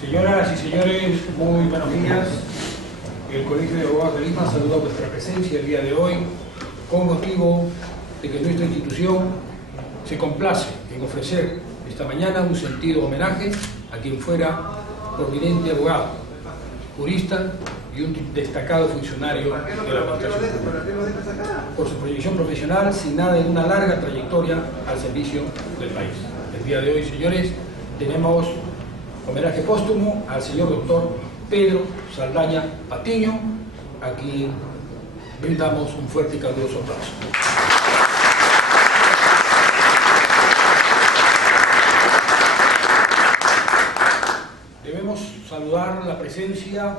Señoras y señores, muy buenos días. El Colegio de Abogados de Lima saluda vuestra presencia el día de hoy con motivo de que nuestra institución se complace en ofrecer esta mañana un sentido homenaje a quien fuera prominente abogado, jurista y un destacado funcionario de la administración pública, por su proyección profesional signada en una larga trayectoria al servicio del país. El día de hoy, señores, tenemos homenaje póstumo al señor doctor Pedro Saldaña Patiño, a quien brindamos un fuerte y caluroso aplauso. Debemos saludar la presencia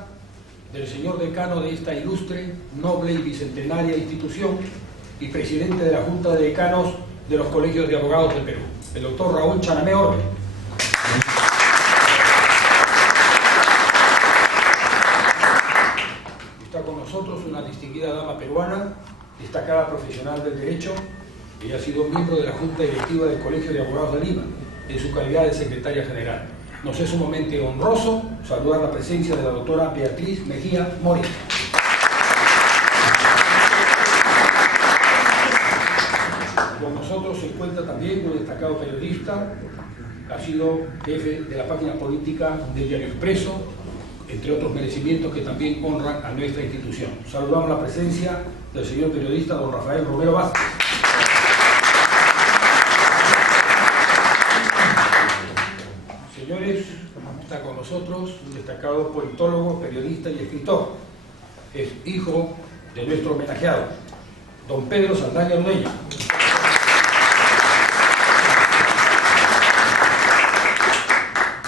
del señor decano de esta ilustre, noble y bicentenaria institución y presidente de la Junta de Decanos de los Colegios de Abogados del Perú, el doctor Raúl Chanamé Orbe. Está con nosotros una distinguida dama peruana, destacada profesional del derecho. Ella ha sido miembro de la Junta Directiva del Colegio de Abogados de Lima, en su calidad de secretaria general. Nos es sumamente honroso saludar la presencia de la doctora Beatriz Mejía Mori. Con nosotros se encuentra también un destacado periodista, ha sido jefe de la página política del Diario Expreso, entre otros merecimientos que también honran a nuestra institución. Saludamos la presencia del señor periodista don Rafael Romero Vázquez. Señores, está con nosotros un destacado politólogo, periodista y escritor. Es hijo de nuestro homenajeado, don Pedro Saldaña Ludeña.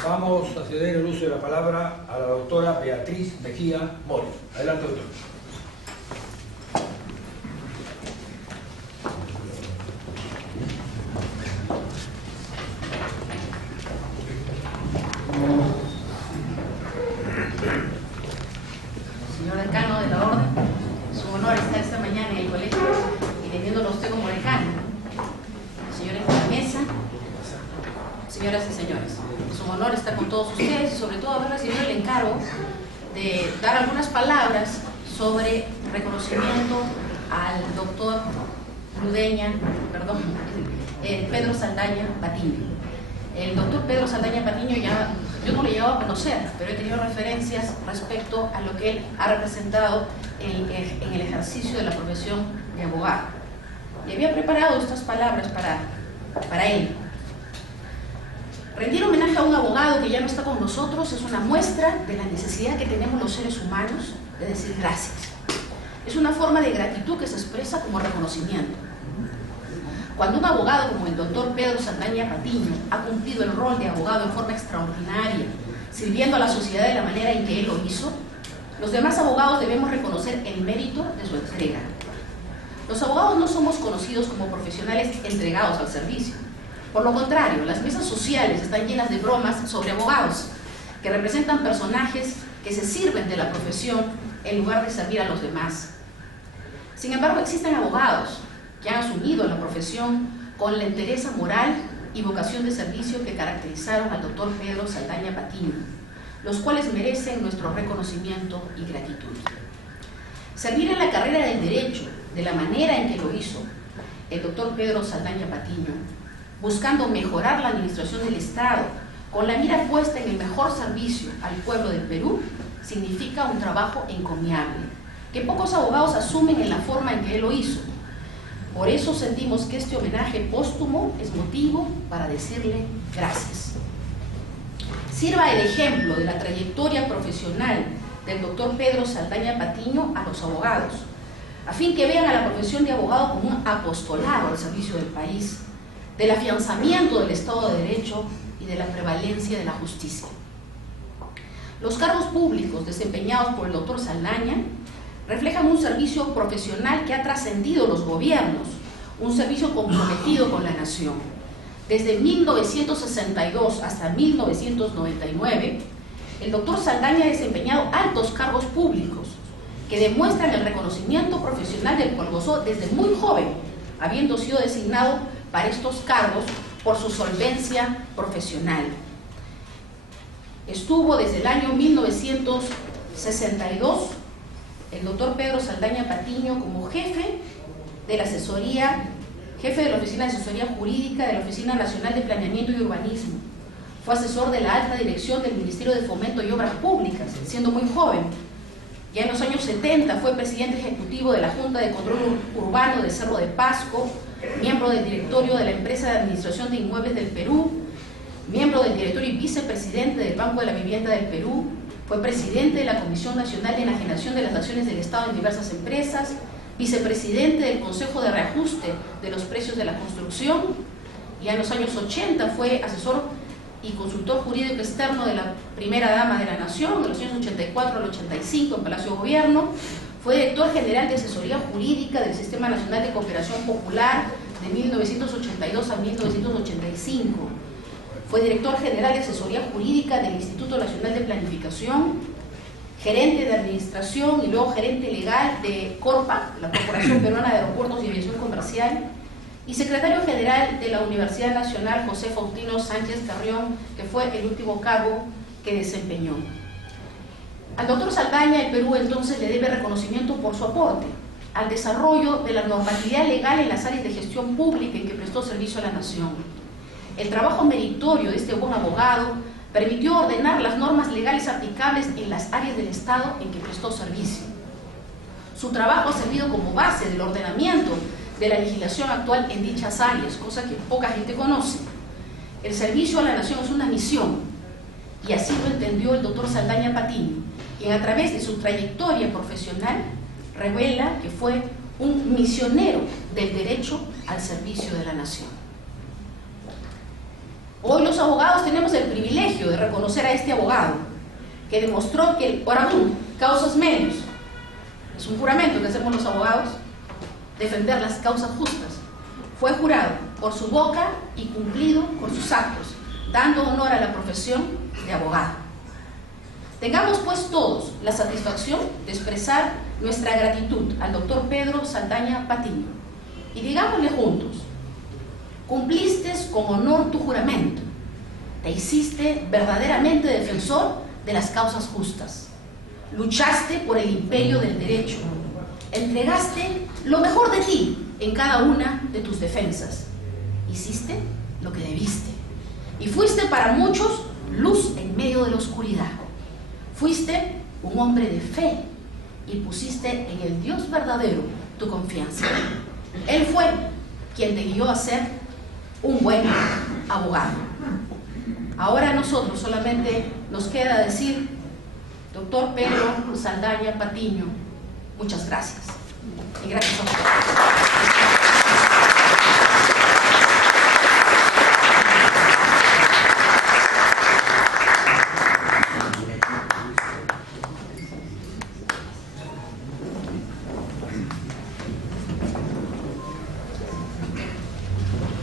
Vamos a ceder el uso de la palabra a la doctora Beatriz Mejía Mori. Adelante, doctor. Señor decano de la Orden, es un honor estar esta mañana en el colegio y teniéndolo usted como decano. Señores de la mesa, señoras y señores, es un honor estar con todos ustedes y sobre todo haber recibido el encargo de dar algunas palabras sobre reconocimiento al doctor Pedro Saldaña Patiño. El doctor Pedro Saldaña Patiño yo no le he llegado a conocer, pero he tenido referencias respecto a lo que él ha representado en el ejercicio de la profesión de abogado. Y había preparado estas palabras para él. Rendir homenaje a un abogado que ya no está con nosotros es una muestra de la necesidad que tenemos los seres humanos de decir gracias. Es una forma de gratitud que se expresa como reconocimiento. Cuando un abogado como el doctor Pedro Saldaña Patiño ha cumplido el rol de abogado en forma extraordinaria, sirviendo a la sociedad de la manera en que él lo hizo, los demás abogados debemos reconocer el mérito de su entrega. Los abogados no somos conocidos como profesionales entregados al servicio. Por lo contrario, las mesas sociales están llenas de bromas sobre abogados, que representan personajes que se sirven de la profesión en lugar de servir a los demás. Sin embargo, existen abogados que han asumido la profesión con la entereza moral y vocación de servicio que caracterizaron al doctor Pedro Saldaña Patiño, los cuales merecen nuestro reconocimiento y gratitud. Servir en la carrera del derecho de la manera en que lo hizo el doctor Pedro Saldaña Patiño, buscando mejorar la administración del Estado con la mira puesta en el mejor servicio al pueblo del Perú, significa un trabajo encomiable, que pocos abogados asumen en la forma en que él lo hizo. Por eso sentimos que este homenaje póstumo es motivo para decirle gracias. Sirva el ejemplo de la trayectoria profesional del doctor Pedro Saldaña Patiño a los abogados, a fin que vean a la profesión de abogado como un apostolado al servicio del país, del afianzamiento del Estado de Derecho y de la prevalencia de la justicia. Los cargos públicos desempeñados por el doctor Saldaña reflejan un servicio profesional que ha trascendido los gobiernos, un servicio comprometido con la nación. Desde 1962 hasta 1999, el doctor Saldaña ha desempeñado altos cargos públicos que demuestran el reconocimiento profesional del cual gozó desde muy joven, habiendo sido designado para estos cargos por su solvencia profesional. Estuvo desde el año 1962 el doctor Pedro Saldaña Patiño como jefe de la Oficina de Asesoría Jurídica de la Oficina Nacional de Planeamiento y Urbanismo. Fue asesor de la alta dirección del Ministerio de Fomento y Obras Públicas, siendo muy joven. Ya en los años 70 fue presidente ejecutivo de la Junta de Control Urbano de Cerro de Pasco, miembro del directorio de la Empresa de Administración de Inmuebles del Perú, miembro del directorio y vicepresidente del Banco de la Vivienda del Perú, fue presidente de la Comisión Nacional de Enajenación de las Acciones del Estado en diversas empresas, vicepresidente del Consejo de Reajuste de los Precios de la Construcción. Ya en los años 80 fue asesor y consultor jurídico externo de la primera dama de la Nación, de los años 84 al 85 en Palacio de Gobierno. Fue director general de asesoría jurídica del Sistema Nacional de Cooperación Popular de 1982 a 1985. Fue director general de asesoría jurídica del Instituto Nacional de Planificación, gerente de administración y luego gerente legal de Corpa, la Corporación Peruana de Aeropuertos y Aviación Comercial, y secretario general de la Universidad Nacional José Faustino Sánchez Carrión, que fue el último cargo que desempeñó. Al doctor Saldaña, el Perú entonces le debe reconocimiento por su aporte al desarrollo de la normatividad legal en las áreas de gestión pública en que prestó servicio a la nación. El trabajo meritorio de este buen abogado permitió ordenar las normas legales aplicables en las áreas del Estado en que prestó servicio. Su trabajo ha servido como base del ordenamiento de la legislación actual en dichas áreas, cosa que poca gente conoce. El servicio a la nación es una misión, y así lo entendió el doctor Saldaña Patiño, quien a través de su trayectoria profesional revela que fue un misionero del derecho al servicio de la nación. Hoy los abogados tenemos el privilegio de reconocer a este abogado, que demostró que el oramún, causas medios, es un juramento que hacemos los abogados, defender las causas justas. Fue jurado por su boca y cumplido por sus actos, dando honor a la profesión de abogado. Tengamos pues todos la satisfacción de expresar nuestra gratitud al doctor Pedro Saldaña Patiño y digámosle juntos: cumpliste con honor tu juramento, te hiciste verdaderamente defensor de las causas justas, luchaste por el imperio del derecho, entregaste lo mejor de ti en cada una de tus defensas, hiciste lo que debiste y fuiste para muchos luz en medio de la oscuridad. Fuiste un hombre de fe y pusiste en el Dios verdadero tu confianza. Él fue quien te guió a ser un buen abogado. Ahora a nosotros solamente nos queda decir: doctor Pedro Saldaña Patiño, muchas gracias. Y gracias a ustedes.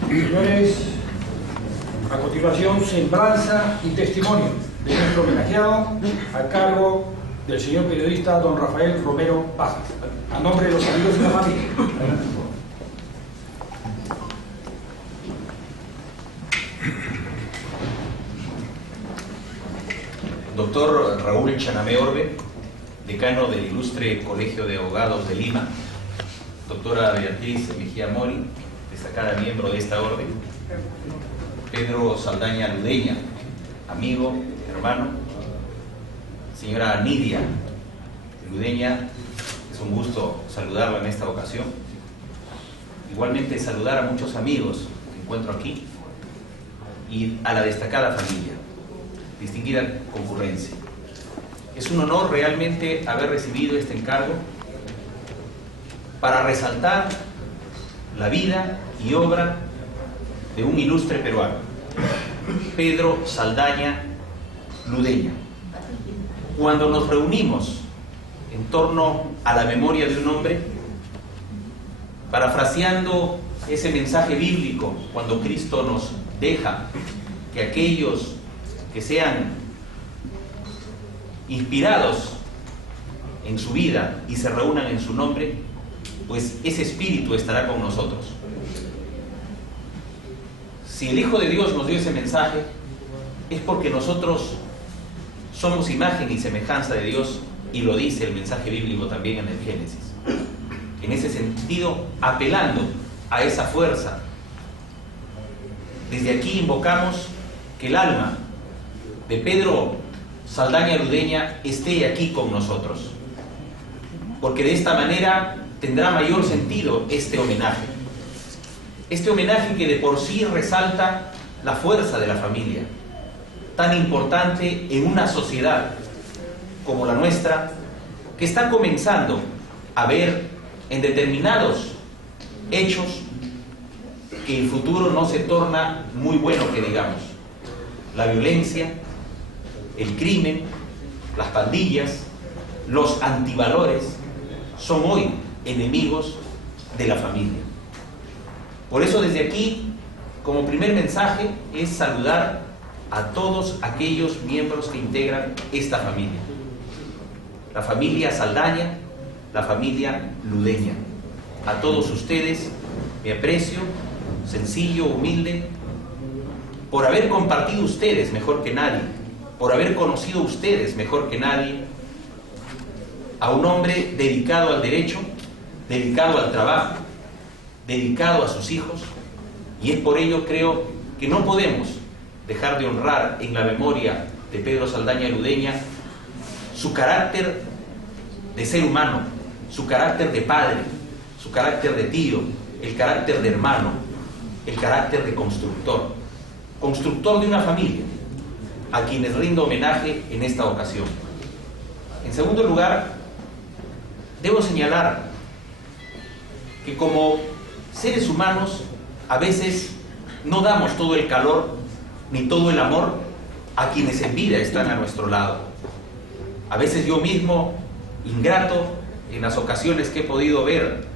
Señores, a continuación, semblanza y testimonio de nuestro homenajeado a cargo del señor periodista don Rafael Romero Pajas, a nombre de los amigos y la familia. Doctor Raúl Chanamé Orbe, decano del Ilustre Colegio de Abogados de Lima. Doctora Beatriz Mejía Mori, destacada miembro de esta orden. Pedro Saldaña Ludeña, amigo, hermano. Señora Nidia Ludeña, es un gusto saludarla en esta ocasión. Igualmente saludar a muchos amigos que encuentro aquí y a la destacada familia, distinguida concurrencia. Es un honor realmente haber recibido este encargo para resaltar la vida y obra de un ilustre peruano, Pedro Saldaña Ludeña. Cuando nos reunimos en torno a la memoria de un hombre, parafraseando ese mensaje bíblico cuando Cristo nos deja que aquellos que sean inspirados en su vida y se reúnan en su nombre, pues ese espíritu estará con nosotros. Si el Hijo de Dios nos dio ese mensaje, es porque nosotros somos imagen y semejanza de Dios, y lo dice el mensaje bíblico también en el Génesis. En ese sentido, apelando a esa fuerza, desde aquí invocamos que el alma de Pedro Saldaña Ludeña esté aquí con nosotros, porque de esta manera tendrá mayor sentido este homenaje que de por sí resalta la fuerza de la familia, tan importante en una sociedad como la nuestra, que está comenzando a ver en determinados hechos que el futuro no se torna muy bueno, que digamos. La violencia, el crimen, las pandillas, los antivalores son hoy enemigos de la familia. Por eso desde aquí, como primer mensaje, es saludar a todos aquellos miembros que integran esta familia. La familia Saldaña, la familia Ludeña. A todos ustedes mi aprecio, sencillo, humilde, por haber compartido ustedes mejor que nadie, por haber conocido ustedes mejor que nadie a un hombre dedicado al derecho, dedicado al trabajo, dedicado a sus hijos, y es por ello creo que no podemos dejar de honrar en la memoria de Pedro Saldaña Ludeña su carácter de ser humano, su carácter de padre, su carácter de tío, el carácter de hermano, el carácter de constructor de una familia, a quienes rindo homenaje en esta ocasión. En segundo lugar, debo señalar que como seres humanos a veces no damos todo el calor ni todo el amor a quienes en vida están a nuestro lado. A veces yo mismo, ingrato, en las ocasiones que he podido ver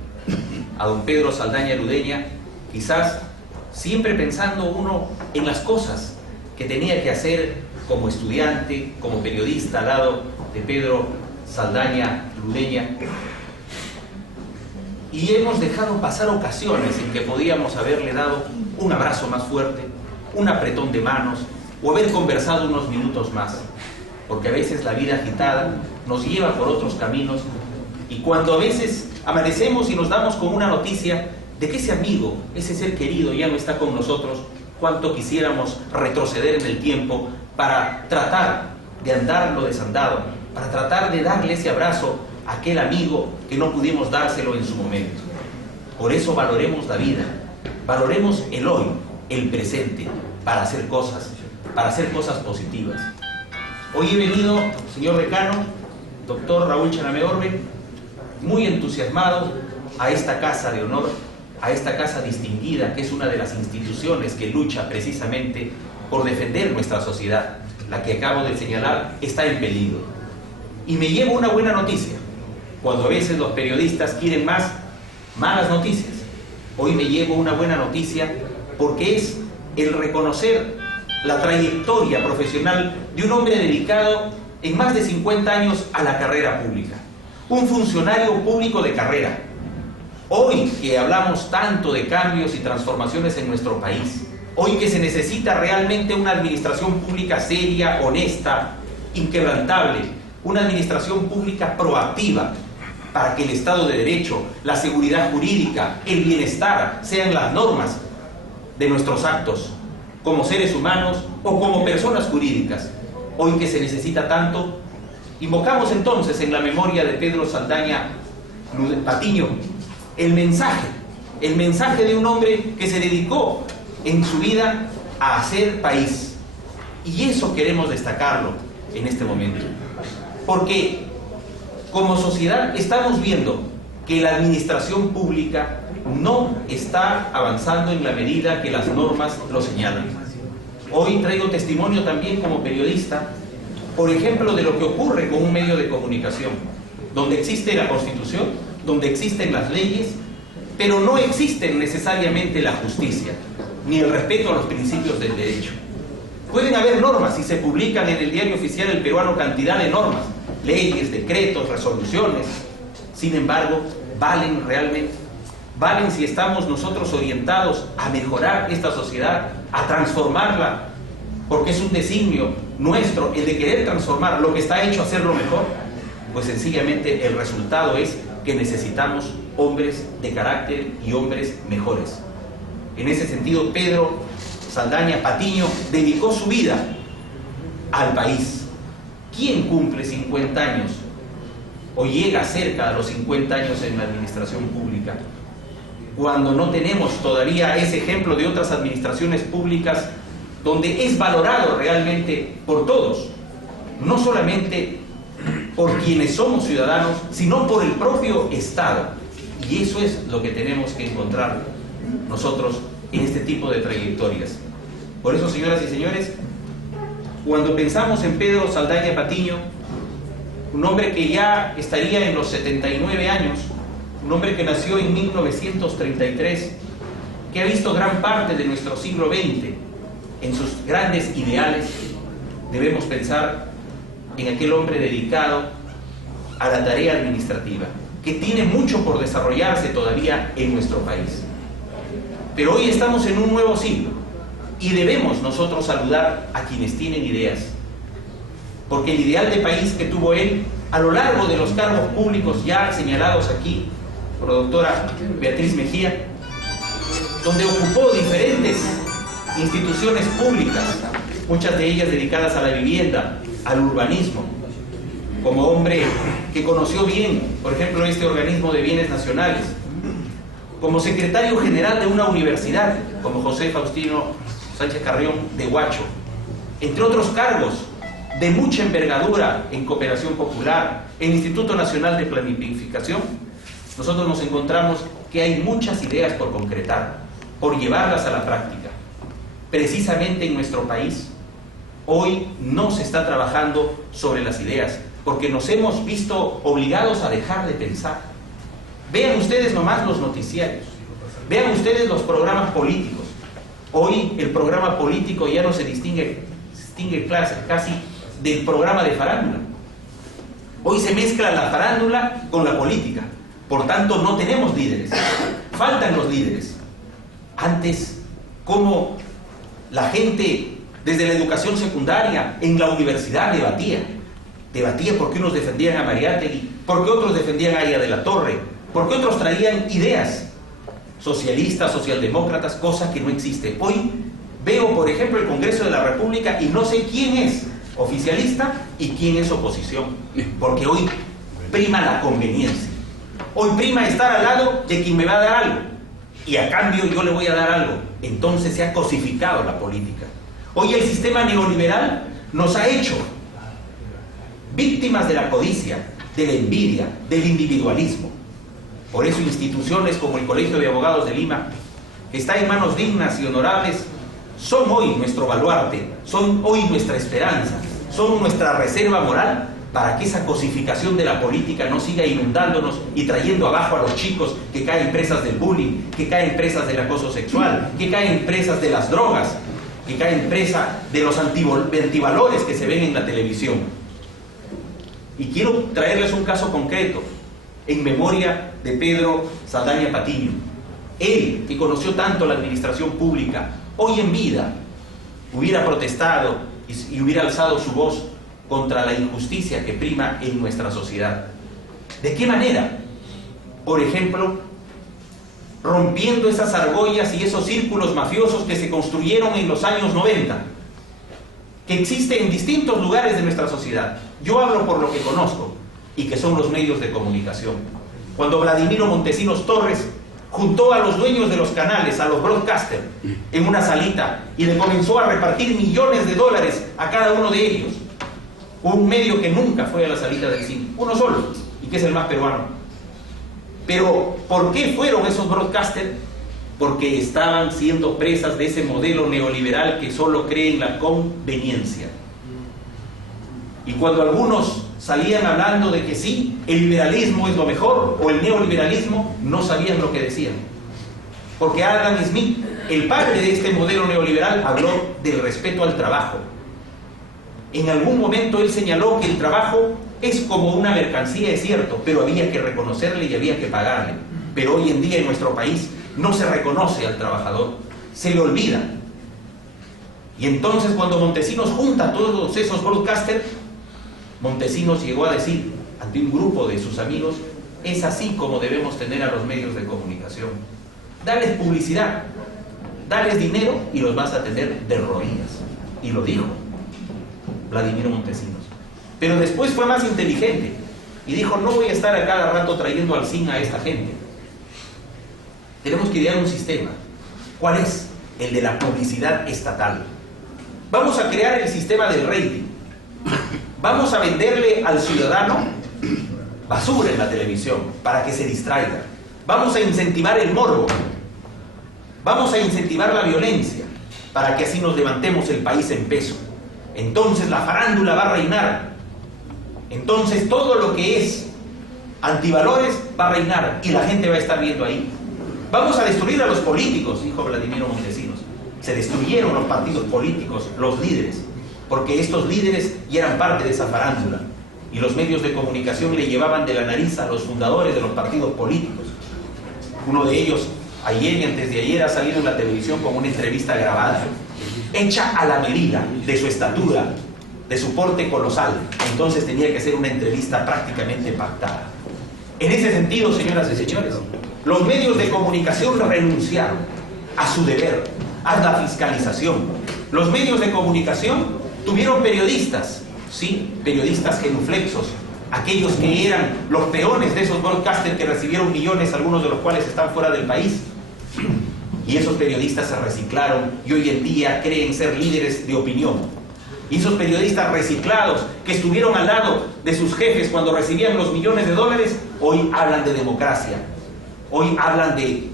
a don Pedro Saldaña Ludeña, quizás siempre pensando uno en las cosas que tenía que hacer como estudiante, como periodista al lado de Pedro Saldaña Ludeña, y hemos dejado pasar ocasiones en que podíamos haberle dado un abrazo más fuerte, un apretón de manos, o haber conversado unos minutos más, porque a veces la vida agitada nos lleva por otros caminos, y cuando a veces amanecemos y nos damos con una noticia de que ese amigo, ese ser querido ya no está con nosotros, cuánto quisiéramos retroceder en el tiempo para tratar de andar lo desandado, para tratar de darle ese abrazo a aquel amigo que no pudimos dárselo en su momento. Por eso valoremos la vida, valoremos el hoy, el presente, para hacer cosas positivas. Hoy he venido, señor decano, doctor Raúl Chanamé Orbe, muy entusiasmado a esta casa de honor, a esta casa distinguida, que es una de las instituciones que lucha precisamente por defender nuestra sociedad. La que acabo de señalar está en peligro. Y me llevo una buena noticia, cuando a veces los periodistas quieren más malas noticias. Hoy me llevo una buena noticia porque es el reconocer la trayectoria profesional de un hombre dedicado en más de 50 años a la carrera pública. Un funcionario público de carrera. Hoy que hablamos tanto de cambios y transformaciones en nuestro país, hoy que se necesita realmente una administración pública seria, honesta, inquebrantable, una administración pública proactiva para que el Estado de Derecho, la seguridad jurídica, el bienestar sean las normas de nuestros actos como seres humanos o como personas jurídicas. Hoy que se necesita tanto, invocamos entonces en la memoria de Pedro Saldaña Patiño el mensaje de un hombre que se dedicó en su vida a hacer país. Y eso queremos destacarlo en este momento. Porque como sociedad estamos viendo que la administración pública no está avanzando en la medida que las normas lo señalan. Hoy traigo testimonio también como periodista, por ejemplo, de lo que ocurre con un medio de comunicación, donde existe la Constitución, donde existen las leyes, pero no existen necesariamente la justicia, ni el respeto a los principios del derecho. Pueden haber normas y se publican en el diario oficial del peruano cantidad de normas, leyes, decretos, resoluciones. Sin embargo, ¿valen realmente? ¿Valen si estamos nosotros orientados a mejorar esta sociedad, a transformarla? Porque es un designio nuestro el de querer transformar lo que está hecho, hacerlo mejor. Pues sencillamente el resultado es que necesitamos hombres de carácter y hombres mejores. En ese sentido, Pedro Saldaña Patiño dedicó su vida al país. ¿Quién cumple 50 años o llega cerca de los 50 años en la administración pública cuando no tenemos todavía ese ejemplo de otras administraciones públicas donde es valorado realmente por todos, no solamente por quienes somos ciudadanos, sino por el propio Estado? Y eso es lo que tenemos que encontrar nosotros en este tipo de trayectorias. Por eso, señoras y señores, cuando pensamos en Pedro Saldaña Patiño, un hombre que ya estaría en los 79 años, un hombre que nació en 1933, que ha visto gran parte de nuestro siglo XX en sus grandes ideales, debemos pensar en aquel hombre dedicado a la tarea administrativa, que tiene mucho por desarrollarse todavía en nuestro país. Pero hoy estamos en un nuevo siglo y debemos nosotros saludar a quienes tienen ideas, porque el ideal de país que tuvo él a lo largo de los cargos públicos ya señalados aquí por la doctora Beatriz Mejía, donde ocupó diferentes instituciones públicas, muchas de ellas dedicadas a la vivienda, al urbanismo, como hombre que conoció bien, por ejemplo, este organismo de bienes nacionales, como secretario general de una universidad, como José Faustino Sánchez Carrión de Huacho, entre otros cargos de mucha envergadura en Cooperación Popular, en Instituto Nacional de Planificación. Nosotros nos encontramos que hay muchas ideas por concretar, por llevarlas a la práctica. Precisamente en nuestro país, hoy no se está trabajando sobre las ideas, porque nos hemos visto obligados a dejar de pensar. Vean ustedes nomás los noticiarios, vean ustedes los programas políticos. Hoy el programa político ya no se distingue casi del programa de farándula. Hoy se mezcla la farándula con la política. Por tanto, no tenemos líderes. Faltan los líderes. Antes, como la gente desde la educación secundaria, en la universidad debatía porque unos defendían a Mariátegui, porque otros defendían a Aya de la Torre, porque otros traían ideas socialistas, socialdemócratas, cosa que no existe. Hoy veo, por ejemplo, el Congreso de la República y no sé quién es oficialista y quién es oposición, porque hoy prima la conveniencia. Hoy prima estar al lado de quien me va a dar algo y a cambio yo le voy a dar algo. Entonces se ha cosificado la política. Hoy el sistema neoliberal nos ha hecho víctimas de la codicia, de la envidia, del individualismo. Por eso instituciones como el Colegio de Abogados de Lima, que está en manos dignas y honorables, son hoy nuestro baluarte, son hoy nuestra esperanza, son nuestra reserva moral para que esa cosificación de la política no siga inundándonos y trayendo abajo a los chicos que caen presas del bullying, que caen presas del acoso sexual, que caen presas de las drogas, que caen presa de los antivalores que se ven en la televisión. Y quiero traerles un caso concreto en memoria de Pedro Saldaña Patiño. Él, que conoció tanto la administración pública, hoy en vida hubiera protestado y hubiera alzado su voz contra la injusticia que prima en nuestra sociedad. ¿De qué manera? Por ejemplo, rompiendo esas argollas y esos círculos mafiosos que se construyeron en los años 90, que existen en distintos lugares de nuestra sociedad. Yo hablo por lo que conozco y que son los medios de comunicación. Cuando Vladimiro Montesinos Torres juntó a los dueños de los canales, a los broadcasters, en una salita y le comenzó a repartir millones de dólares a cada uno de ellos. Un medio que nunca fue a la salita del cine, uno solo, y que es el más peruano. Pero, ¿por qué fueron esos broadcasters? Porque estaban siendo presas de ese modelo neoliberal que solo cree en la conveniencia. Y cuando algunos salían hablando de que sí, el liberalismo es lo mejor, o el neoliberalismo, no sabían lo que decían. Porque Adam Smith, El padre de este modelo neoliberal habló del respeto al trabajo. En algún momento él señaló que el trabajo es como una mercancía, es cierto, pero había que reconocerle y había que pagarle. Pero hoy en día en nuestro país no se reconoce al trabajador, se le olvida. Y entonces cuando Montesinos junta a todos esos broadcasters, Montesinos llegó a decir ante un grupo de sus amigos: es así como debemos tener a los medios de comunicación. Dales publicidad, dales dinero y los vas a tener de rodillas. Y lo dijo Vladimiro Montesinos. Pero después fue más inteligente y dijo: no voy a estar a cada rato trayendo al cine a esta gente. Tenemos que idear un sistema. ¿Cuál es? El de la publicidad estatal. Vamos a crear el sistema del rating. Vamos a venderle al ciudadano basura en la televisión para que se distraiga. Vamos a incentivar el morbo. Vamos a incentivar la violencia para que así nos levantemos el país en peso. Entonces la farándula va a reinar. Entonces todo lo que es antivalores va a reinar y la gente va a estar viendo ahí. Vamos a destruir a los políticos, dijo Vladimiro Montesinos. Se destruyeron los partidos políticos, los líderes, porque estos líderes ya eran parte de esa farándula. Y los medios de comunicación le llevaban de la nariz a los fundadores de los partidos políticos. Uno de ellos, ayer y antes de ayer, ha salido en la televisión con una entrevista grabada, hecha a la medida de su estatura, de su porte colosal. Entonces tenía que ser una entrevista prácticamente pactada. En ese sentido, señoras y señores, los medios de comunicación renunciaron a su deber, a la fiscalización. Los medios de comunicación tuvieron periodistas, sí, periodistas genuflexos, aquellos que eran los peones de esos broadcasters que recibieron millones, algunos de los cuales están fuera del país. Y esos periodistas se reciclaron y hoy en día creen ser líderes de opinión. Y esos periodistas reciclados que estuvieron al lado de sus jefes cuando recibían los millones de dólares, hoy hablan de democracia, hoy hablan de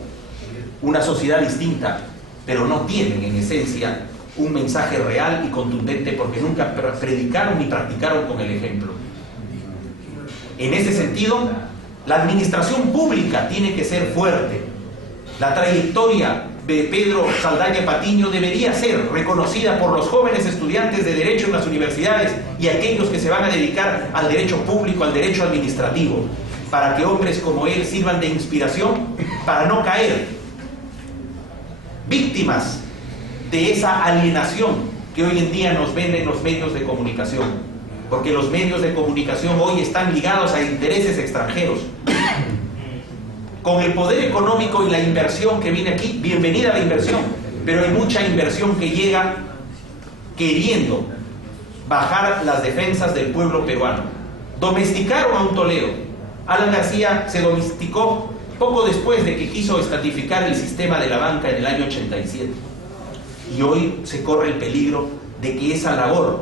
una sociedad distinta, pero no tienen en esencia un mensaje real y contundente porque nunca predicaron ni practicaron con el ejemplo. En ese sentido, la administración pública tiene que ser fuerte. La trayectoria de Pedro Saldaña Patiño debería ser reconocida por los jóvenes estudiantes de Derecho en las universidades y aquellos que se van a dedicar al derecho público, al derecho administrativo, para que hombres como él sirvan de inspiración para no caer víctimas de esa alienación que hoy en día nos venden los medios de comunicación, porque los medios de comunicación hoy están ligados a intereses extranjeros. Con el poder económico y la inversión que viene aquí, bienvenida la inversión, pero hay mucha inversión que llega queriendo bajar las defensas del pueblo peruano. Domesticaron a un Toledo. Alan García se domesticó poco después de que quiso estatificar el sistema de la banca en el año 87. Y hoy se corre el peligro de que esa labor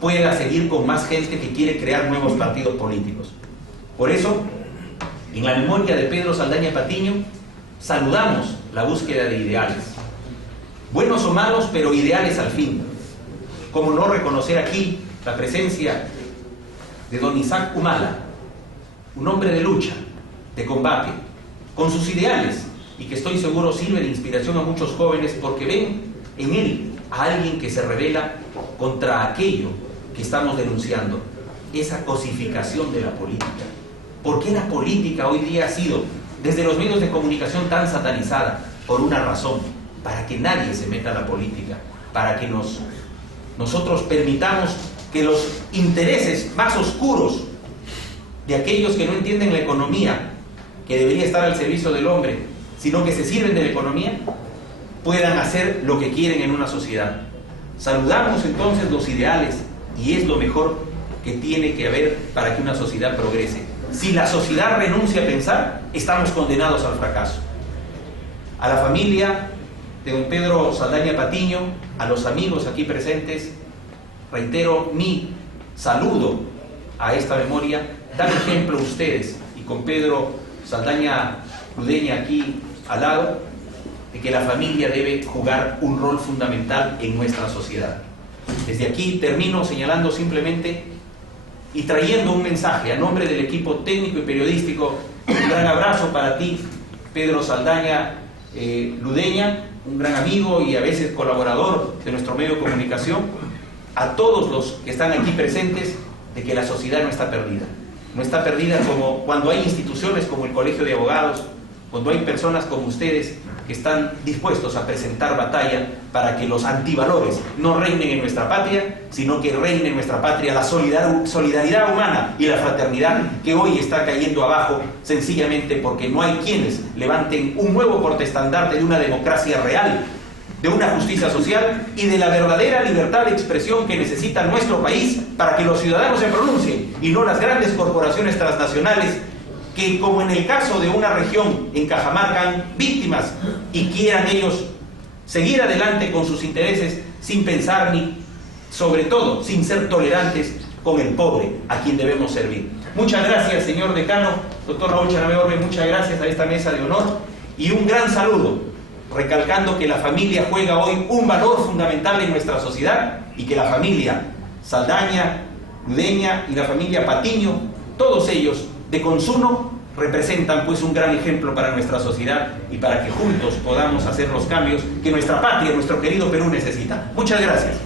pueda seguir con más gente que quiere crear nuevos partidos políticos. Por eso, en la memoria de Pedro Saldaña Patiño, saludamos la búsqueda de ideales. Buenos o malos, pero ideales al fin. Como no reconocer aquí la presencia de don Isaac Humala, un hombre de lucha, de combate, con sus ideales, y que estoy seguro sirve de inspiración a muchos jóvenes porque ven en él a alguien que se rebela contra aquello que estamos denunciando, esa cosificación de la política. ¿Por qué la política hoy día ha sido, desde los medios de comunicación, tan satanizada? Por una razón: para que nadie se meta a la política, para que nosotros permitamos que los intereses más oscuros de aquellos que no entienden la economía, que debería estar al servicio del hombre, sino que se sirven de la economía, puedan hacer lo que quieren en una sociedad. Saludamos entonces los ideales y es lo mejor que tiene que haber para que una sociedad progrese. Si la sociedad renuncia a pensar, estamos condenados al fracaso. A la familia de don Pedro Saldaña Patiño, a los amigos aquí presentes, reitero mi saludo a esta memoria. Dan ejemplo ustedes, y con Pedro Saldaña Rudeña aquí al lado, de que la familia debe jugar un rol fundamental en nuestra sociedad. Desde aquí termino señalando simplemente y trayendo un mensaje a nombre del equipo técnico y periodístico. Un gran abrazo para ti, Pedro Saldaña Ludeña, un gran amigo y a veces colaborador de nuestro medio de comunicación, a todos los que están aquí presentes, de que la sociedad no está perdida. No está perdida como cuando hay instituciones como el Colegio de Abogados, cuando hay personas como ustedes que están dispuestos a presentar batalla para que los antivalores no reinen en nuestra patria, sino que reine en nuestra patria la solidaridad humana y la fraternidad, que hoy está cayendo abajo sencillamente porque no hay quienes levanten un nuevo portaestandarte de una democracia real, de una justicia social y de la verdadera libertad de expresión que necesita nuestro país para que los ciudadanos se pronuncien y no las grandes corporaciones transnacionales que, como en el caso de una región en Cajamarca, han víctimas y quieran ellos seguir adelante con sus intereses sin pensar ni, sobre todo, sin ser tolerantes con el pobre a quien debemos servir. Muchas gracias, señor decano, doctor Raúl Chanamé Orbe, muchas gracias a esta mesa de honor y un gran saludo, recalcando que la familia juega hoy un valor fundamental en nuestra sociedad y que la familia Saldaña, Ludeña y la familia Patiño, todos ellos de consumo, representan pues un gran ejemplo para nuestra sociedad y para que juntos podamos hacer los cambios que nuestra patria, nuestro querido Perú necesita. Muchas gracias.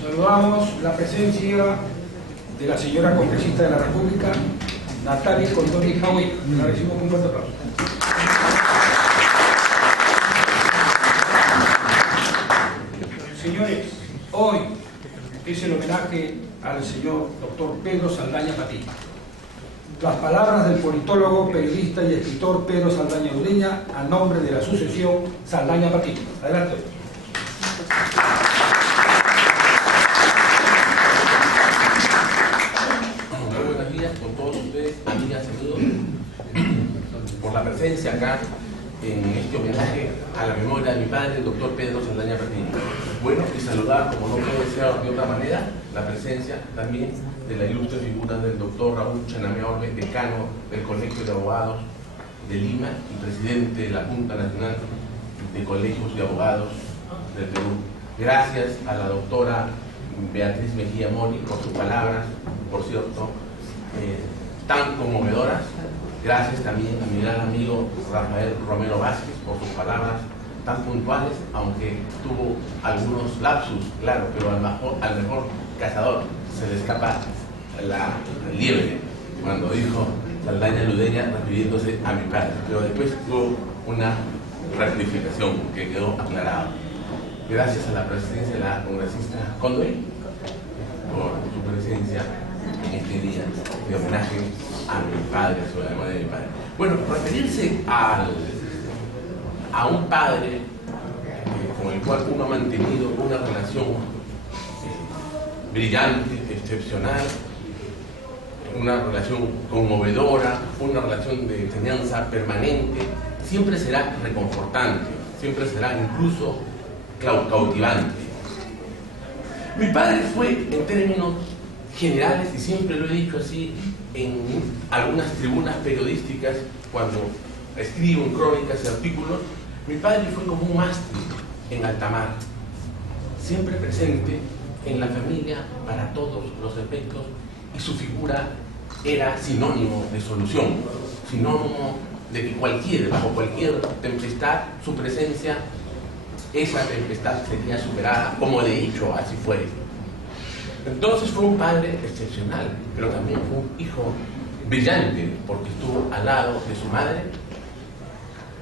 Saludamos la presencia de la señora congresista de la República, Natalia Condori Jaui. La recibimos con un fuerte aplauso. Señores, hoy es el homenaje al señor doctor Pedro Saldaña Patiño. Las palabras del politólogo, periodista y escritor Pedro Saldaña Ludeña a nombre de la sucesión Saldaña Patiño. Adelante. Muy buenos días con todos ustedes, amigas y amigos, por la presencia acá en este homenaje a la memoria de mi padre, el doctor Pedro Saldaña Patiño. Bueno, y saludar, como no puede ser de otra manera, la presencia también de la ilustre figura del doctor Raúl Chanamé Orbe, decano del Colegio de Abogados de Lima y presidente de la Junta Nacional de Colegios de Abogados del Perú. Gracias a la doctora Beatriz Mejía Mori por sus palabras, por cierto, tan conmovedoras. Gracias también a mi gran amigo Rafael Romero Vázquez por sus palabras tan puntuales, aunque tuvo algunos lapsus, claro, pero al mejor cazador se le escapa la liebre cuando dijo Saldaña Ludeña refiriéndose a mi padre, pero después tuvo una rectificación que quedó aclarado. Gracias a la presidencia de la congresista Condori por su presencia en este día de homenaje a mi padre, a la memoria de mi padre. Bueno, referirse a un padre con el cual uno ha mantenido una relación brillante, excepcional, una relación conmovedora, una relación de enseñanza permanente, siempre será reconfortante, siempre será incluso cautivante. Mi padre fue, en términos generales, y siempre lo he dicho así en algunas tribunas periodísticas cuando escribo en crónicas y artículos, mi padre fue como un mástil en alta mar, siempre presente en la familia para todos los efectos, y su figura era sinónimo de solución, sinónimo de que bajo cualquier tempestad, su presencia, esa tempestad sería superada, como de hecho así fue. Entonces fue un padre excepcional, pero también fue un hijo brillante, porque estuvo al lado de su madre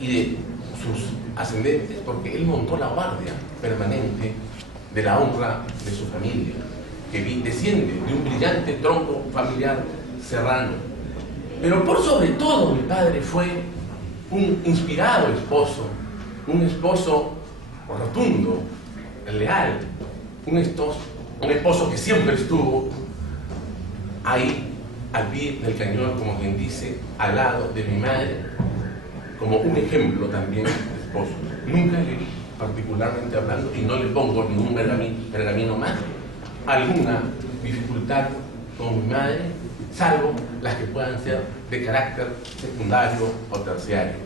y de sus ascendentes, porque él montó la guardia permanente de la honra de su familia, que desciende de un brillante tronco familiar serrano. Pero por sobre todo mi padre fue un inspirado esposo, un esposo rotundo, leal, un esposo que siempre estuvo ahí al pie del cañón, como quien dice, al lado de mi madre, como un ejemplo también de esposo. Nunca le vi, particularmente hablando, y no le pongo ningún pergamino más, alguna dificultad con mi madre, salvo las que puedan ser de carácter secundario o terciario.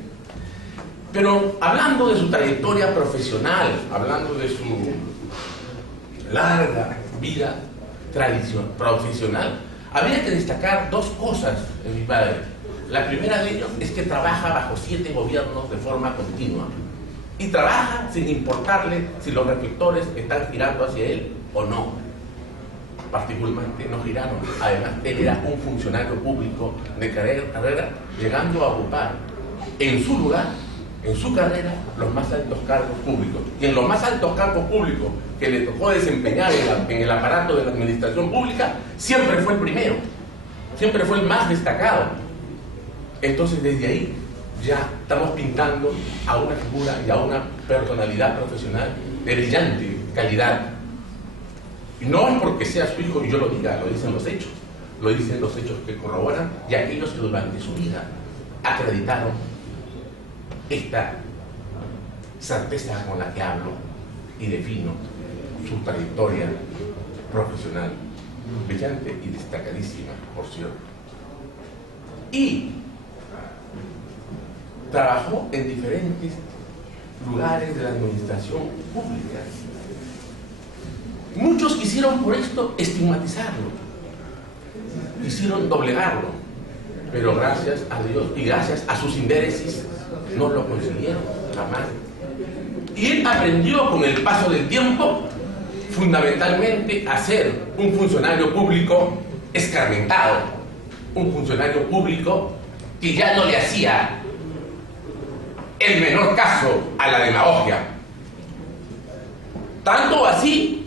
Pero hablando de su trayectoria profesional, hablando de su larga vida profesional, habría que destacar dos cosas en mi padre. La primera de ellas es que trabaja bajo 7 gobiernos de forma continua y trabaja sin importarle si los reflectores están girando hacia él o no. Particularmente no giraron. Además, él era un funcionario público de carrera, llegando a ocupar en su lugar, en su carrera, los más altos cargos públicos. Y en los más altos cargos públicos que le tocó desempeñar en el aparato de la administración pública, siempre fue el primero, siempre fue el más destacado. Entonces, desde ahí ya estamos pintando a una figura y a una personalidad profesional de brillante calidad. Y no es porque sea su hijo y yo lo diga, lo dicen los hechos que corroboran y aquellos que durante su vida acreditaron esta certeza con la que hablo y defino su trayectoria profesional brillante y destacadísima, por cierto. Y trabajó en diferentes lugares de la administración pública. Muchos quisieron por esto estigmatizarlo, quisieron doblegarlo, pero gracias a Dios y gracias a sus intereses no lo consiguieron jamás. Y él aprendió con el paso del tiempo fundamentalmente a ser un funcionario público escarmentado, un funcionario público que ya no le hacía el menor caso a la demagogia. Tanto así,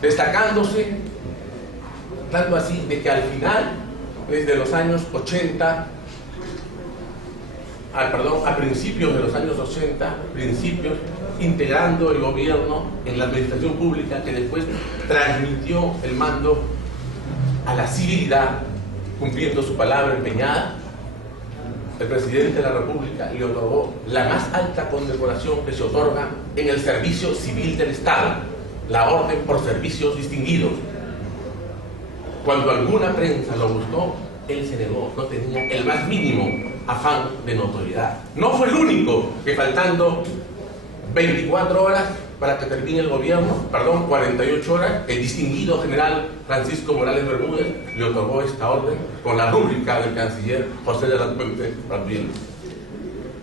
destacándose, tanto así de que al final, desde los años 80, a principios de los años 80, integrando el gobierno en la administración pública, que después transmitió el mando a la civilidad, cumpliendo su palabra empeñada, el presidente de la República le otorgó la más alta condecoración que se otorga en el servicio civil del Estado, la Orden por Servicios Distinguidos. Cuando alguna prensa lo buscó, él se negó, no tenía el más mínimo afán de notoriedad. No fue el único que, faltando 24 horas para que termine el gobierno, 48 horas, el distinguido general Francisco Morales Bermúdez le otorgó esta orden con la rúbrica del canciller José de la Puente Ramírez.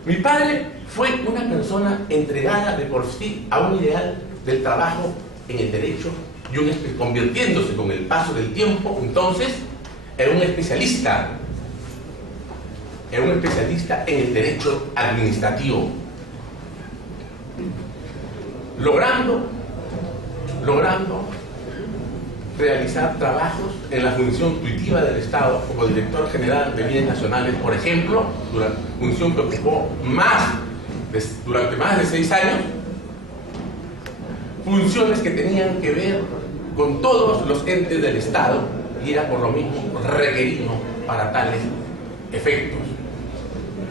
Mi padre fue una persona entregada de por sí a un ideal del trabajo en el derecho y convirtiéndose con el paso del tiempo entonces en un especialista en el derecho administrativo, logrando realizar trabajos en la función tuitiva del Estado como director general de bienes nacionales, por ejemplo, función que ocupó durante más de 6 años, funciones que tenían que ver con todos los entes del Estado y era por lo mismo requerido para tales efectos,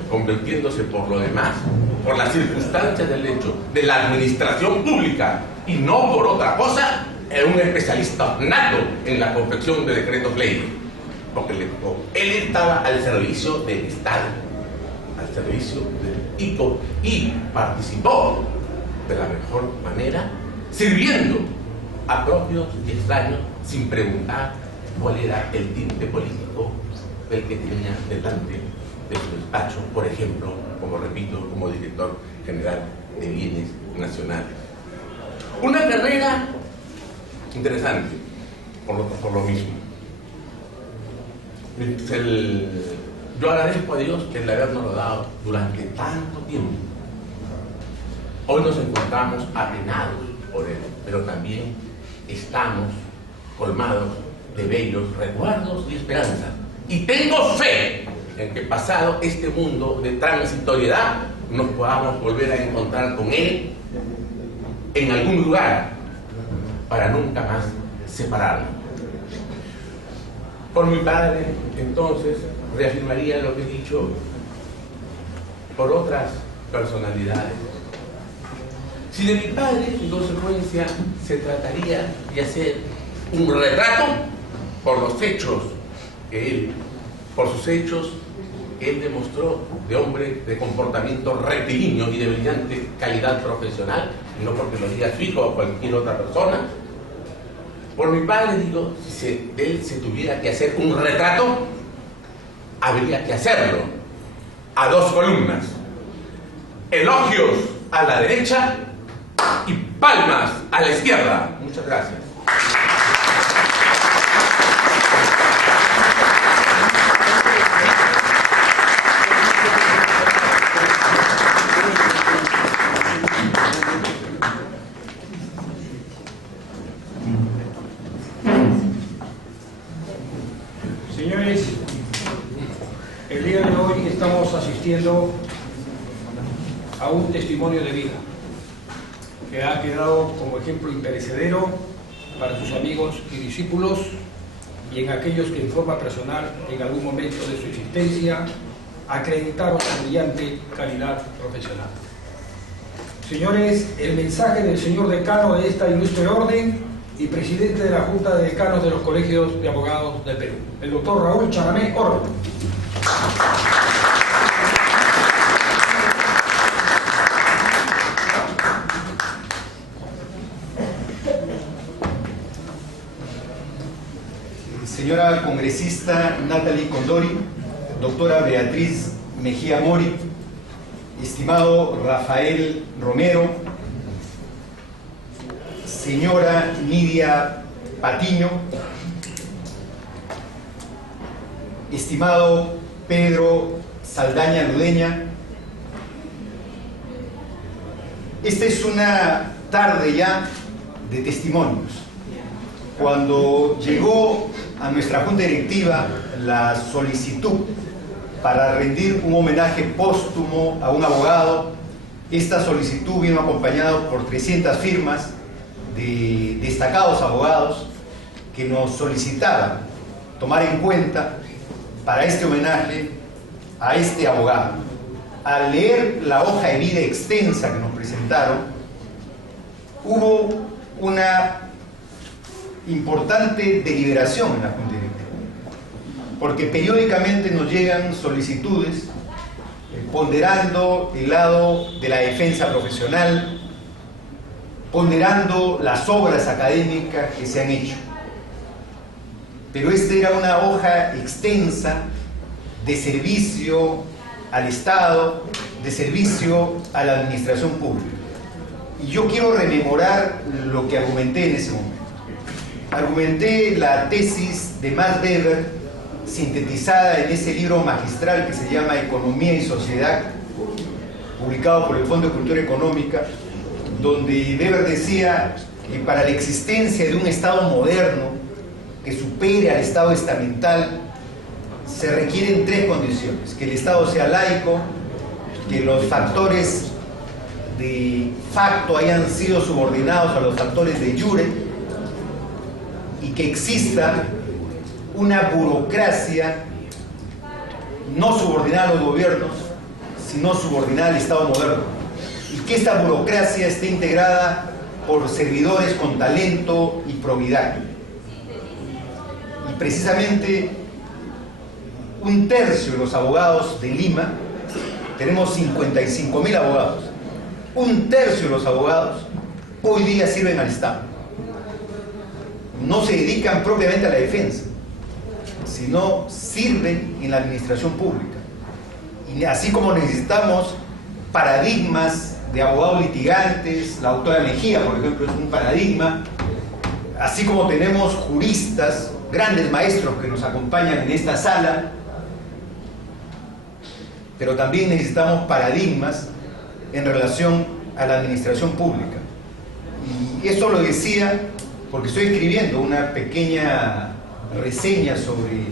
convirtiéndose por lo demás, por las circunstancias del hecho de la administración pública y no por otra cosa, en un especialista nato en la confección de decretos leyes, porque él estaba al servicio del Estado, al servicio del ICO, y participó de la mejor manera, sirviendo a propios y extraños sin preguntar cuál era el tinte político del que tenía delante de su despacho, por ejemplo, como repito, como director general de bienes nacionales. Una carrera interesante, por lo mismo. Yo agradezco a Dios el habernos dado durante tanto tiempo. Hoy nos encontramos apenados por él, pero también estamos colmados de bellos recuerdos y esperanzas. Y tengo fe en que pasado este mundo de transitoriedad nos podamos volver a encontrar con él en algún lugar para nunca más separarnos. Por mi padre, entonces, reafirmaría lo que he dicho por otras personalidades. Si de mi padre, en consecuencia, se trataría de hacer un retrato por los hechos que él, por sus hechos él demostró de hombre de comportamiento rectilíneo y de brillante calidad profesional, y no porque lo diga su hijo o cualquier otra persona. Por mi padre, digo, si él se tuviera que hacer un retrato, habría que hacerlo a 2 columnas. Elogios a la derecha y palmas a la izquierda. Muchas gracias. Señores, el día de hoy estamos asistiendo a un testimonio de vida que ha quedado como ejemplo imperecedero para sus amigos y discípulos y en aquellos que en forma personal en algún momento de su existencia acreditaron su brillante calidad profesional. Señores, el mensaje del señor decano de esta ilustre orden y presidente de la Junta de Decanos de los Colegios de Abogados del Perú, el doctor Raúl Chanamé Orbe. Señora congresista Natalie Condori, doctora Beatriz Mejía Mori, estimado Rafael Romero, señora Nidia Patiño, estimado Pedro Saldaña Ludeña. Esta es una tarde ya de testimonios. Cuando llegó a nuestra Junta Directiva la solicitud para rendir un homenaje póstumo a un abogado, esta solicitud vino acompañada por 300 firmas de destacados abogados que nos solicitaban tomar en cuenta para este homenaje a este abogado. Al leer la hoja de vida extensa que nos presentaron, hubo una importante deliberación en la Junta Directiva, porque periódicamente nos llegan solicitudes ponderando el lado de la defensa profesional, ponderando las obras académicas que se han hecho. Pero esta era una hoja extensa de servicio al Estado, de servicio a la administración pública. Y yo quiero rememorar lo que argumenté en ese momento. Argumenté la tesis de Max Weber, sintetizada en ese libro magistral que se llama Economía y Sociedad, publicado por el Fondo de Cultura Económica, donde Weber decía que para la existencia de un Estado moderno que supere al Estado estamental, se requieren 3 condiciones: que el Estado sea laico, que los factores de facto hayan sido subordinados a los factores de jure, y que exista una burocracia no subordinada a los gobiernos, sino subordinada al Estado moderno, y que esta burocracia esté integrada por servidores con talento y probidad. Y precisamente 1/3 de los abogados de Lima, tenemos 55.000 abogados, 1/3 de los abogados hoy día sirven al Estado. No se dedican propiamente a la defensa, sino sirven en la administración pública. Y así como necesitamos paradigmas de abogados litigantes, la doctora Mejía, por ejemplo, es un paradigma, así como tenemos juristas, grandes maestros que nos acompañan en esta sala, pero también necesitamos paradigmas en relación a la administración pública. Y eso lo decía porque estoy escribiendo una pequeña reseña sobre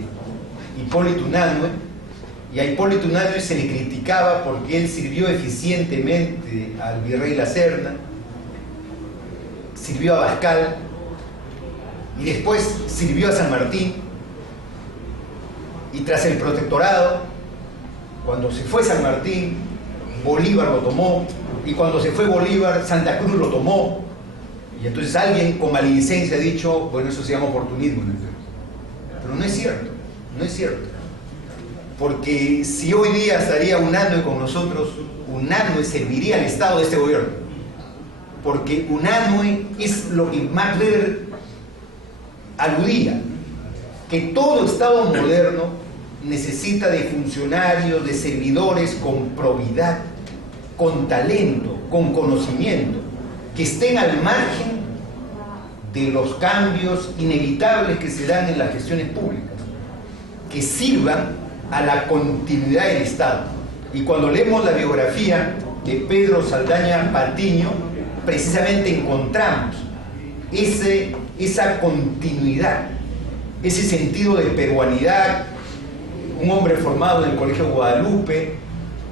Hipólito Unanue, y a Hipólito Unanue se le criticaba porque él sirvió eficientemente al virrey La Serna, sirvió a Bascal y después sirvió a San Martín, y tras el protectorado, cuando se fue San Martín, Bolívar lo tomó, y cuando se fue Bolívar, Santa Cruz lo tomó. Y entonces alguien con maledicencia ha dicho, bueno, eso se llama oportunismo. Pero no es cierto, no es cierto. porque si hoy día estaría UNANDOE con nosotros, UNANDOE serviría al Estado de este gobierno, porque UNANDOE es lo que Max Weber aludía, que todo Estado moderno necesita de funcionarios, de servidores con probidad, con talento, con conocimiento, que estén al margen de los cambios inevitables que se dan en las gestiones públicas, que sirvan a la continuidad del Estado. Y cuando leemos la biografía de Pedro Saldaña Patiño, precisamente encontramos esa continuidad, ese sentido de peruanidad. Un hombre formado en el Colegio Guadalupe,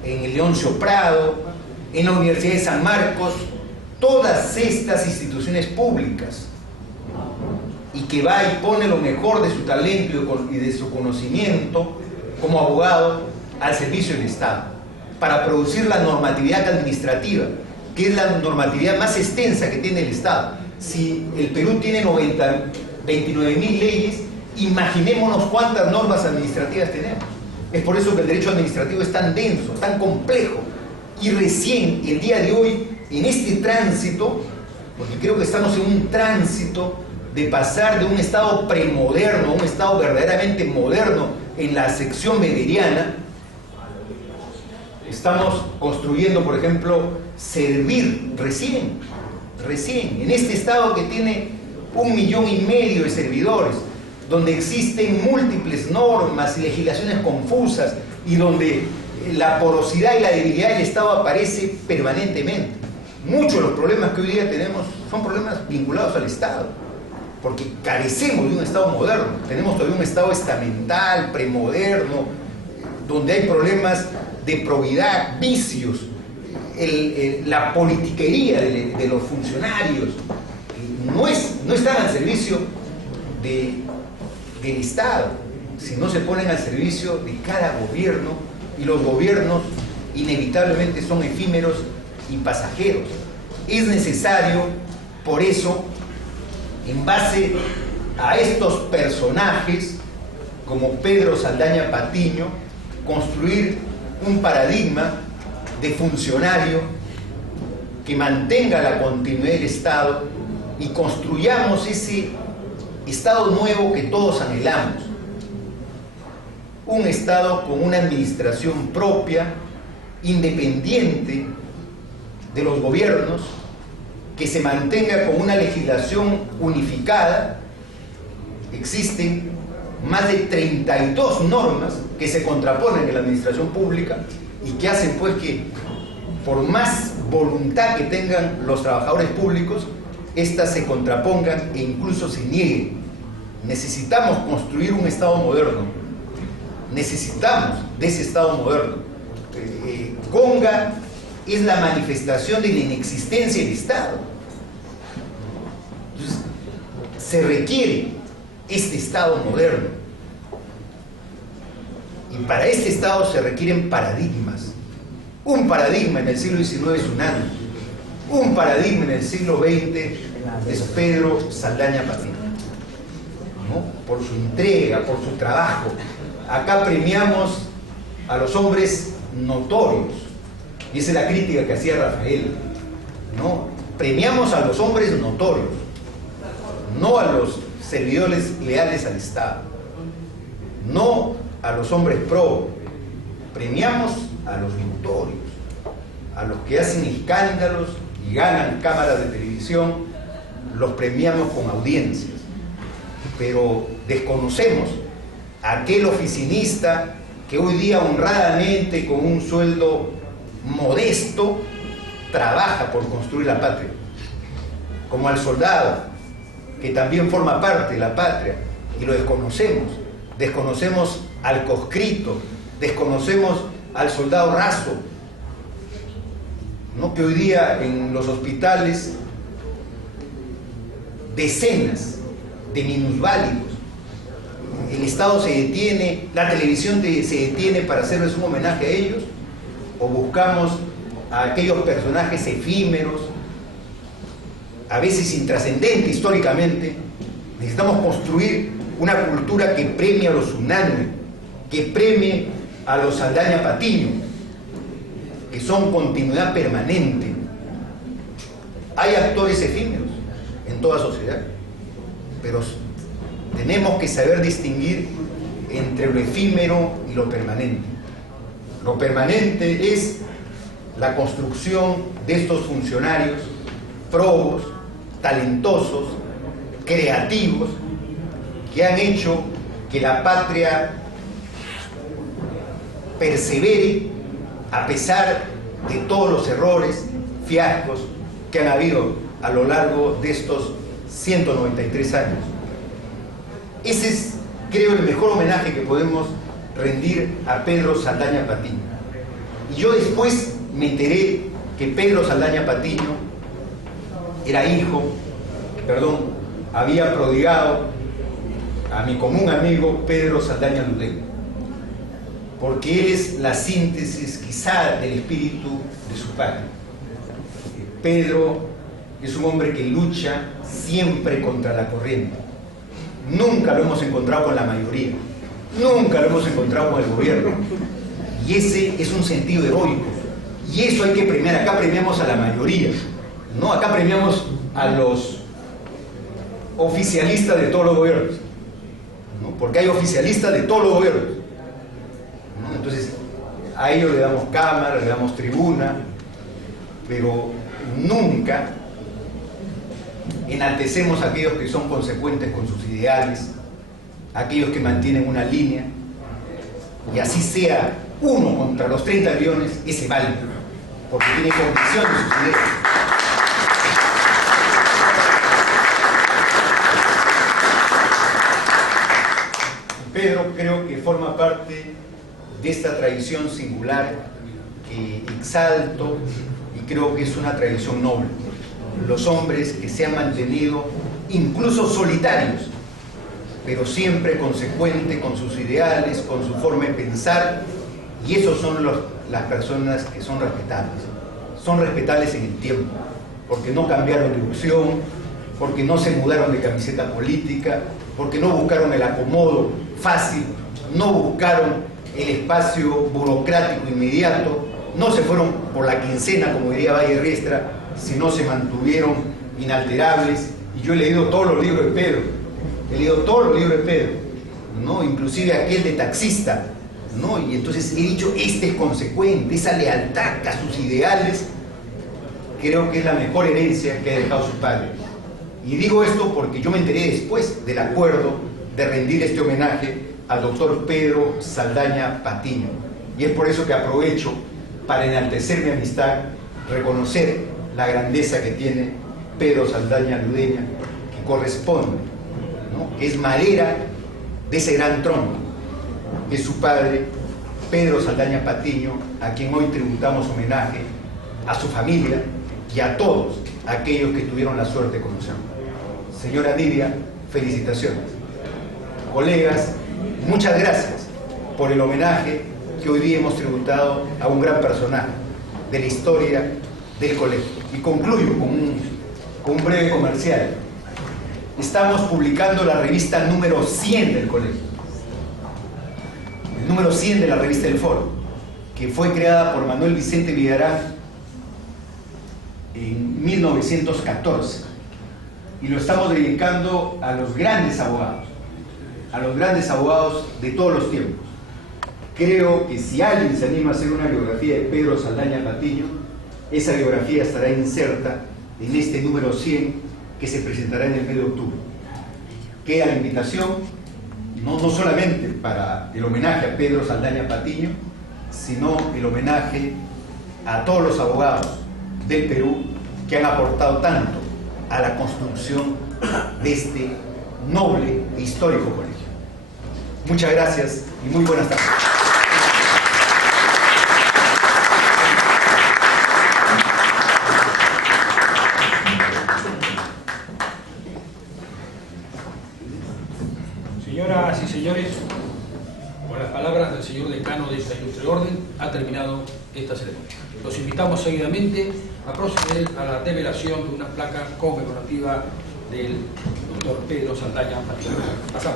en el Leoncio Prado, en la Universidad de San Marcos, todas estas instituciones públicas, y que va y pone lo mejor de su talento y de su conocimiento como abogado al servicio del Estado, para producir la normatividad administrativa, que es la normatividad más extensa que tiene el Estado. Si el Perú tiene 29.000 leyes, imaginémonos cuántas normas administrativas tenemos. Es por eso que el derecho administrativo es tan denso, tan complejo, y recién el día de hoy, en este tránsito, porque creo que estamos en un tránsito de pasar de un Estado premoderno a un Estado verdaderamente moderno en la sección weberiana, estamos construyendo, por ejemplo, servir recién, en este Estado que tiene 1,5 millones de servidores, donde existen múltiples normas y legislaciones confusas, y donde la porosidad y la debilidad del Estado aparece permanentemente. Muchos de los problemas que hoy día tenemos son problemas vinculados al Estado, porque carecemos de un Estado moderno. Tenemos todavía un Estado estamental, premoderno, donde hay problemas de probidad, vicios, la politiquería de los funcionarios. No están al servicio del Estado, sino se ponen al servicio de cada gobierno, y los gobiernos inevitablemente son efímeros y pasajeros. Es necesario, por eso, en base a estos personajes como Pedro Saldaña Patiño, construir un paradigma de funcionario que mantenga la continuidad del Estado, y construyamos ese Estado nuevo que todos anhelamos. Un Estado con una administración propia, independiente de los gobiernos, que se mantenga con una legislación unificada. Existen más de 32 normas que se contraponen en la administración pública y que hacen pues que, por más voluntad que tengan los trabajadores públicos, éstas se contrapongan e incluso se nieguen. Necesitamos construir un Estado moderno, necesitamos de ese Estado moderno. Conga es la manifestación de la inexistencia del Estado. Entonces, se requiere este Estado moderno, y para este Estado se requieren paradigmas. Un paradigma en el siglo XIX es UNANDOE, un paradigma en el siglo XX es Pedro Saldaña Patiño, ¿no? Por su entrega, por su trabajo. Acá premiamos a los hombres notorios, y esa es la crítica que hacía Rafael, ¿no? Premiamos a los hombres notorios, no a los servidores leales al Estado, no a los hombres pro. Premiamos a los notorios, a los que hacen escándalos y ganan cámaras de televisión, los premiamos con audiencias, pero desconocemos a aquel oficinista que hoy día honradamente, con un sueldo modesto, trabaja por construir la patria, como al soldado que también forma parte de la patria, y lo desconocemos. Desconocemos al conscripto, desconocemos al soldado raso, ¿no? Que hoy día en los hospitales decenas de minusválidos, el Estado se detiene, la televisión se detiene para hacerles un homenaje a ellos, o buscamos a aquellos personajes efímeros, a veces intrascendentes históricamente. Necesitamos construir una cultura que premie a los UNANDOE, que premie a los Saldaña Patiño, que son continuidad permanente. Hay actores efímeros en toda sociedad, pero tenemos que saber distinguir entre lo efímero y lo permanente. Lo permanente es la construcción de estos funcionarios probos, talentosos, creativos, que han hecho que la patria persevere a pesar de todos los errores, fiascos que han habido a lo largo de estos 193 años. Ese es, creo, el mejor homenaje que podemos rendir a Pedro Saldaña Patiño. Y yo después me enteré que Pedro Saldaña Patiño había prodigado a mi común amigo Pedro Saldaña Ludeña, porque él es la síntesis quizá del espíritu de su padre. Pedro es un hombre que lucha siempre contra la corriente. Nunca lo hemos encontrado con la mayoría, nunca lo hemos encontrado con el gobierno, y ese es un sentido heroico, y eso hay que premiar. Acá premiamos a la mayoría, ¿no? Acá premiamos a los oficialistas de todos los gobiernos, ¿no? Porque hay oficialistas de todos los gobiernos, ¿no? Entonces a ellos le damos cámara, le damos tribuna, pero nunca enaltecemos a aquellos que son consecuentes con sus ideales, aquellos que mantienen una línea, y así sea uno contra los 30 millones, ese vale, porque tiene convicción de sus ideas. Pedro creo que forma parte de esta tradición singular que exalto, y creo que es una tradición noble. Los hombres que se han mantenido incluso solitarios, pero siempre consecuentes con sus ideales, con su forma de pensar, y esos son las personas que son respetables. Son respetables en el tiempo, porque no cambiaron de opción, porque no se mudaron de camiseta política, porque no buscaron el acomodo fácil, no buscaron el espacio burocrático inmediato, no se fueron por la quincena, como diría Valle Riestra, sino se mantuvieron inalterables. Y yo he leído todos los libros de Pedro, ¿no? Inclusive aquel de taxista, ¿no? Y entonces he dicho, este es consecuente, esa lealtad a sus ideales, creo que es la mejor herencia que ha dejado su padre. Y digo esto porque yo me enteré después del acuerdo de rendir este homenaje al doctor Pedro Saldaña Patiño. Y es por eso que aprovecho para enaltecer mi amistad, reconocer la grandeza que tiene Pedro Saldaña Ludeña, que corresponde, ¿no? Que es madera de ese gran trono, que es su padre, Pedro Saldaña Patiño, a quien hoy tributamos homenaje, a su familia y a todos aquellos que tuvieron la suerte de conocerlo. Señora Nidia, felicitaciones. Colegas, muchas gracias por el homenaje que hoy día hemos tributado a un gran personaje de la historia del colegio. Y concluyo con un breve comercial. Estamos publicando la revista número 100 del colegio, el número 100 de la revista El Foro, que fue creada por Manuel Vicente Villarán en 1914, y lo estamos dedicando a los grandes abogados de todos los tiempos. Creo que si alguien se anima a hacer una biografía de Pedro Saldaña Patiño, esa biografía estará inserta en este número 100 que se presentará en el mes de octubre. Queda la invitación, no solamente para el homenaje a Pedro Saldaña Patiño, sino el homenaje a todos los abogados del Perú que han aportado tanto a la construcción de este noble e histórico colegio. Muchas gracias y muy buenas tardes. Señoras y señores, con las palabras del señor decano de esta ilustre orden, ha terminado esta ceremonia. Los invitamos seguidamente a proceder a la develación de una placa conmemorativa del doctor Pedro Saldaña Patiño. Pasamos.